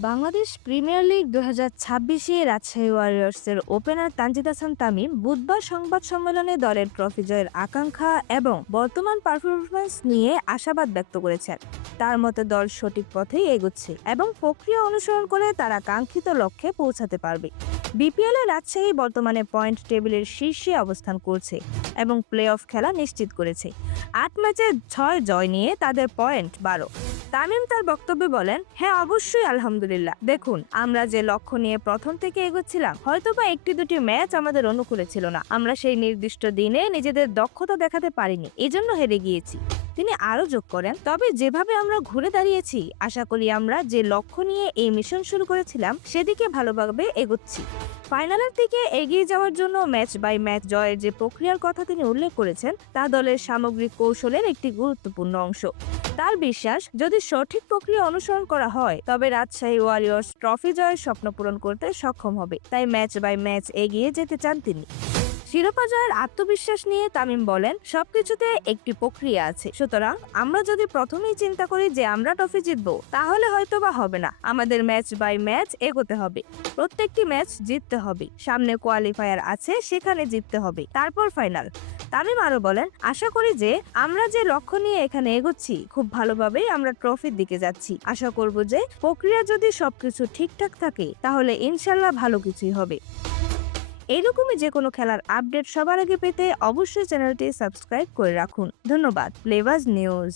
Bangladesh premier league ২০২৬-এ রাজশাহী ওয়ারিয়র্সের opener Tanzid Hasan Tamim বুধবার সংবাদ সম্মেলনে দলের ট্রফি জয়ের আকাঙ্ক্ষা এবং বর্তমান পারফরম্যান্স নিয়ে আশাবাদ ব্যক্ত করেছেন। তার মতে দল সঠিক পথেই এগোচ্ছে এবং প্রক্রিয়া অনুসরণ করে তারা কাঙ্ক্ষিত লক্ষ্যে পৌঁছাতে পারবে। বিপিএলে রাজশাহী বর্তমানে পয়েন্ট টেবিলের শীর্ষে অবস্থান করছে এবং প্লে অফ খেলা নিশ্চিত করেছে। ৮ ম্যাচে ৬ জয় নিয়ে তাদের পয়েন্ট ১২। তামিম তার বক্তব্যে বলেন, হ্যাঁ অবশ্যই আলহামদুলিল্লাহ। দেখুন, আমরা যে লক্ষ্য নিয়ে প্রথম থেকে এগোচ্ছিলাম, হয়তোবা একটি দুটি ম্যাচ আমাদের অনুকূলে ছিল না। আমরা সেই নির্দিষ্ট দিনে নিজেদের দক্ষতা দেখাতে পারিনি, এজন্য হেরে গিয়েছি। তিনি আরো যোগ করেন, তবে যেভাবে আমরা ঘুরে দাঁড়িয়েছি, আশা করি আমরা যে লক্ষ্য নিয়ে এই মিশন শুরু করেছিলাম সেদিকে ভালোভাবে এগোচ্ছি। ফাইনালের দিকে এগিয়ে যাওয়ার জন্য ম্যাচ বাই ম্যাচ জয়ের যে প্রক্রিয়ার কথা তিনি উল্লেখ করেছেন, তা দলের সামগ্রিক কৌশলের একটি গুরুত্বপূর্ণ অংশ। তার বিশ্বাস, যদি সঠিক প্রক্রিয়া অনুসরণ করা হয় তবে রাজশাহী ওয়ারিয়র্স ট্রফি জয়ের স্বপ্ন পূরণ করতে সক্ষম হবে। তাই ম্যাচ বাই ম্যাচ এগিয়ে যেতে চান তিনি। শিরোপা জয়ের আত্মবিশ্বাস নিয়ে তামিম বলেন, সবকিছুতে একটি প্রক্রিয়া আছে, সুতরাং আমরা যদি প্রথমেই চিন্তা করি যে আমরা ট্রফি জিতবো, তাহলে হয়তোবা হবে না। আমাদের ম্যাচ বাই ম্যাচ এগোতে হবে, প্রত্যেকটি ম্যাচ জিততে হবে। সামনে কোয়ালিফায়ার আছে, সেখানে জিততে হবে, তারপর ফাইনাল। তামিম আরো বলেন, আশা করি যে আমরা যে লক্ষ্য নিয়ে এখানে এগোচ্ছি, খুব ভালোভাবেই আমরা ট্রফির দিকে যাচ্ছি। আশা করব যে প্রক্রিয়া যদি সবকিছু ঠিকঠাক থাকে, তাহলে ইনশাল্লাহ ভালো কিছুই হবে। এরকমই যে কোনো খেলার আপডেট সবার আগে পেতে অবশ্যই চ্যানেলটি সাবস্ক্রাইব করে রাখুন। ধন্যবাদ। প্লেবাজ নিউজ।